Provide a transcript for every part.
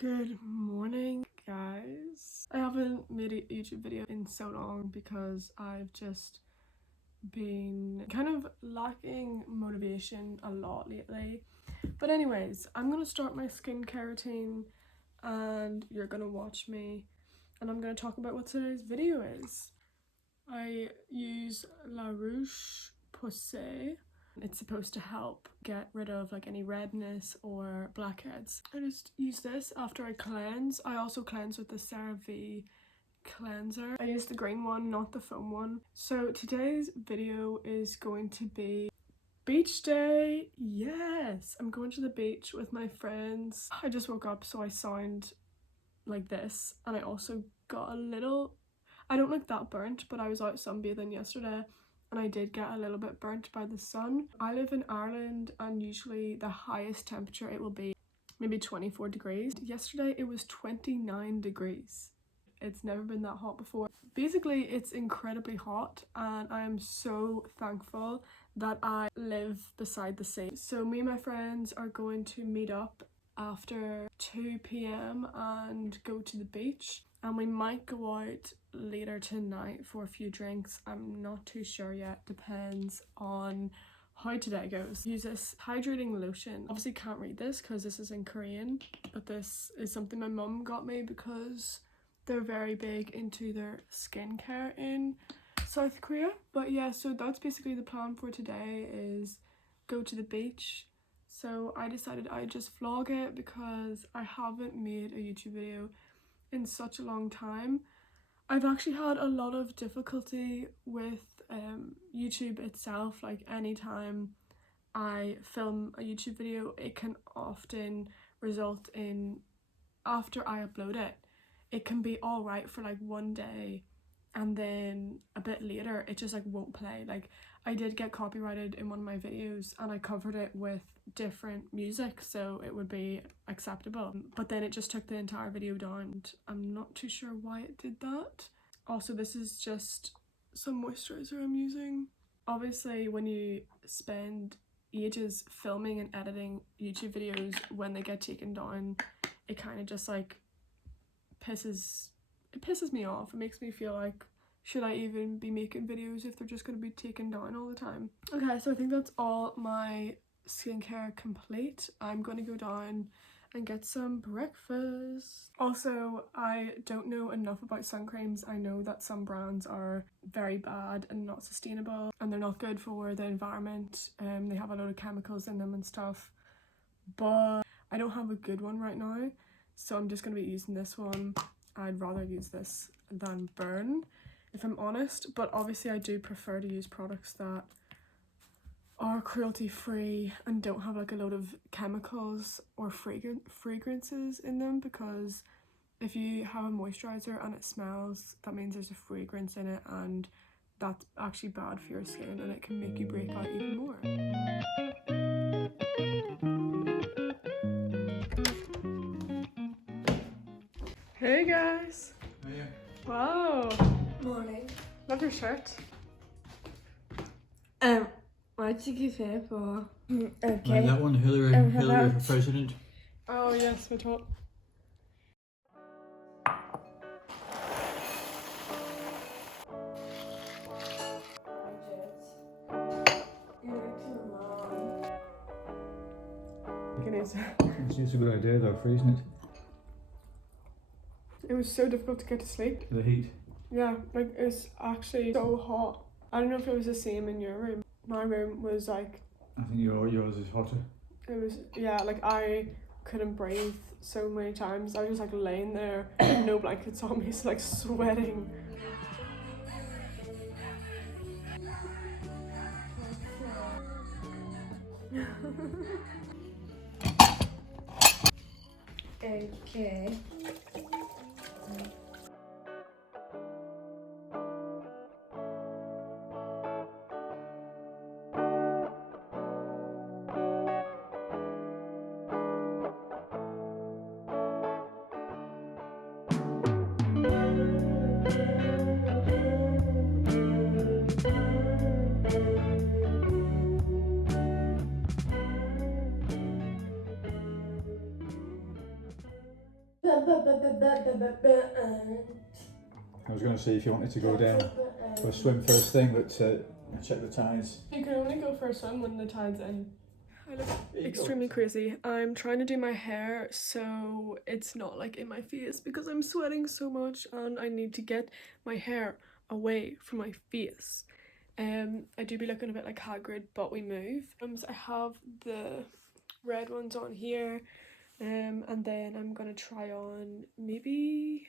Good morning, guys. I haven't made a YouTube video in so long because I've just been kind of lacking motivation a lot lately. But anyways, I'm gonna start my skincare routine and you're gonna watch me and I'm gonna talk about what today's video is. I use La Roche-Posay. It's supposed to help get rid of like any redness or blackheads. I just use this after I cleanse. I also cleanse with the CeraVe cleanser. I use the green one, not the foam one. So today's video is going to be beach day. Yes, I'm going to the beach with my friends. I just woke up so I sound like this, and I also got a little, I don't look that burnt, but I was out sunbathing yesterday and I did get a little bit burnt by the sun. I live in Ireland and usually the highest temperature it will be maybe 24 degrees. Yesterday it was 29 degrees. It's never been that hot before. Basically it's incredibly hot and I am so thankful that I live beside the sea. So me and my friends are going to meet up after 2 p.m. and go to the beach, and we might go out later tonight for a few drinks. I'm not too sure yet, depends on how today goes. Use this hydrating lotion. Obviously can't read this because this is in Korean, but this is something my mum got me because they're very big into their skincare in South Korea. But yeah, so that's basically the plan for today, is go to the beach. So I decided I'd just vlog it because I haven't made a YouTube video in such a long time. I've actually had a lot of difficulty with YouTube itself. Like anytime I film a YouTube video, it can often result in, after I upload it, it can be alright for like one day and then a bit later it just like won't play. Like I did get copyrighted in one of my videos and I covered it with different music so it would be acceptable, but then it just took the entire video down. I'm not too sure why it did that. Also, this is just some moisturizer I'm using. Obviously when you spend ages filming and editing YouTube videos, when they get taken down it kind of just like pisses me off. It makes me feel like, should I even be making videos if they're just going to be taken down all the time? Okay, so I think that's all my skincare complete. I'm going to go down and get some breakfast. Also, I don't know enough about sun creams. I know that some brands are very bad and not sustainable and they're not good for the environment. They have a lot of chemicals in them and stuff, but I don't have a good one right now, so I'm just going to be using this one. I'd rather use this than burn, if I'm honest, but obviously I do prefer to use products that are cruelty free and don't have like a load of chemicals or fragrances in them, because if you have a moisturizer and it smells, that means there's a fragrance in it and that's actually bad for your skin and it can make you break out even more. Hey guys! Hiya. Wow! Morning. Love your shirt. What'd you give it for? And Okay. that one, Hillary for president. Oh yes, we talked. It's a good idea though, freezing it. It was so difficult to get to sleep. The heat. Yeah, like it's actually so hot. I don't know if it was the same in your room. My room was like, I think yours is hotter. it was, yeah, like I couldn't breathe so many times. I was just like laying there, no blankets on me, so like sweating. Okay. I was going to say if you wanted to go down for a swim first thing, but check the tides. You can only go for a swim when the tide's in. I look extremely crazy. I'm trying to do my hair so it's not like in my face because I'm sweating so much and I need to get my hair away from my face. I do be looking a bit like Hagrid, but we move. So I have the red ones on here, and then I'm gonna try on maybe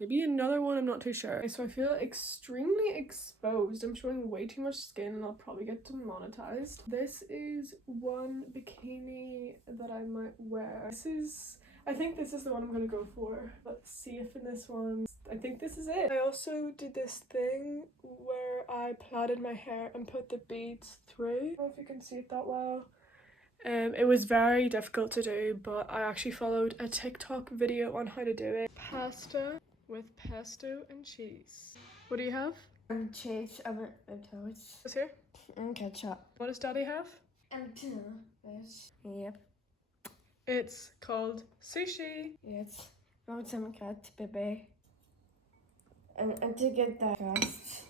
another one, I'm not too sure. So I feel extremely exposed. I'm showing way too much skin and I'll probably get demonetized. This is one bikini that I might wear. I think this is the one I'm gonna go for. Let's see if in this one, I think this is it. I also did this thing where I plaited my hair and put the beads through. I don't know if you can see it that well. It was very difficult to do, but I actually followed a TikTok video on how to do it. Pasta with pesto and cheese. What do you have? And cheese and toast. What's here? And ketchup. What does Daddy have? And tuna fish. Yep. It's called sushi. Yes. From some cat baby. And to get that fast.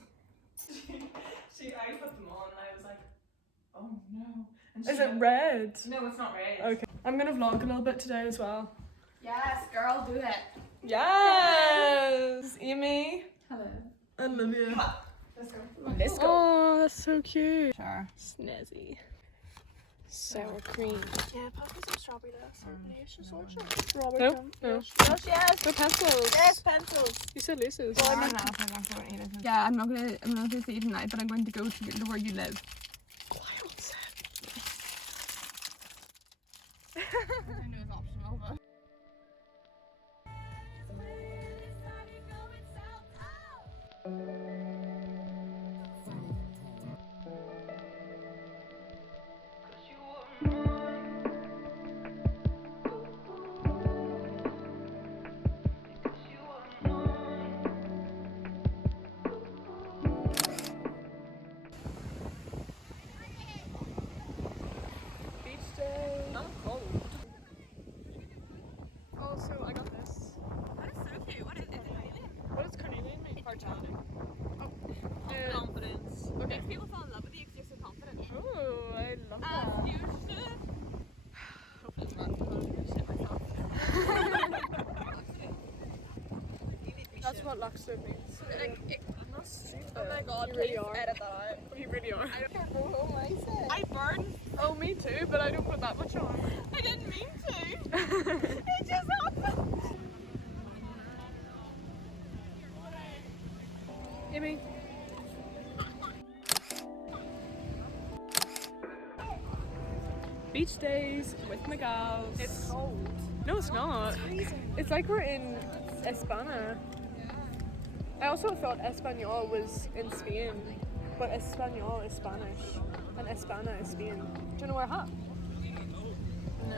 I put them on and I was like, oh no. And Is it red? No, it's not red. Okay. I'm gonna vlog a little bit today as well. Yes, girl, do it. Yes! Amy. Hello. And Olivia. Let's go. Let's go. Oh, that's so cute. Sure. Snazzy. Sour cream. Yeah, probably some strawberry No? No. Yes. No pencils. Yes, pencils. You said Lisa's. Yeah, I'm not gonna see you tonight, but I'm going to go to where you live. Wild set. I know it's optional, but. Beach day. I'm cold. Oh, so I got this. That is so cute. What is it? What does carnelian mean? Cartanic. Confidence. Okay. Makes people fall in love with you because you're so confident. Oh, I love that. As you should. Hopefully it's not. I'm gonna shit myself. That's what Luxor means. I'm not stupid. Oh my god, You really please are. edit that out. You really are. I don't know what I said. I burned. Oh, me too, but I don't put that much on. I didn't mean to. It just happened. Amy. Beach days with my gals. It's cold. No, it's not. It's like we're in España. I also thought Español was in Spain, but Español is Spanish, and España is Spain. Do you know where hat? No.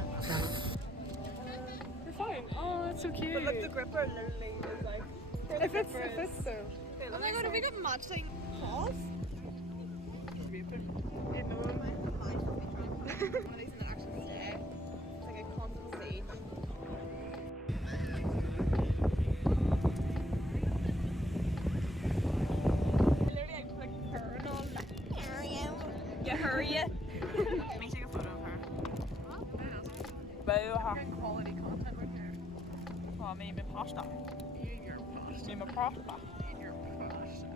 You're fine. Oh, that's so cute. But look, the gripper literally is like. It fits though. Oh my god, have we got matching paws? One of these that actually stay. It's like a constant siege. Literally, I clicked her and all that. Yeah, hurry it. Let me take a photo of her. Boo. Quality content right here. Well, maybe pasta. You're pasta. Maybe pasta. You're pasta.